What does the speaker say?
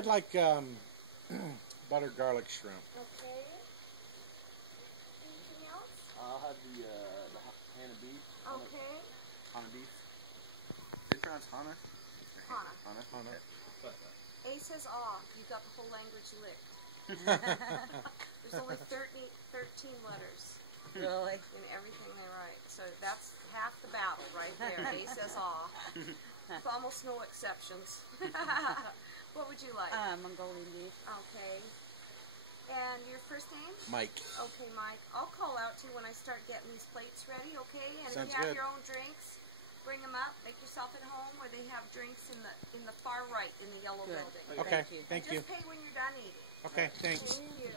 I'd like butter garlic shrimp. Okay. Anything else? I'll have the Hana beef. Okay. Hana beef. They pronounce Hana? Hana. Hana. Hana. A says ah. You got the whole language licked. There's only 13 letters. Really? In everything they write. So that's half the battle right there. A says ah. With almost no exceptions. What would you like? Mongolian beef. Okay. And your first name? Mike. Okay, Mike. I'll call out to you when I start getting these plates ready, okay? And Sounds if you have good. your own drinks, bring them up. Make yourself at home where they have drinks in the far right in the yellow Good. building. Okay, Thank you. thank you. Just pay when you're done eating. Okay, thanks. Thank you.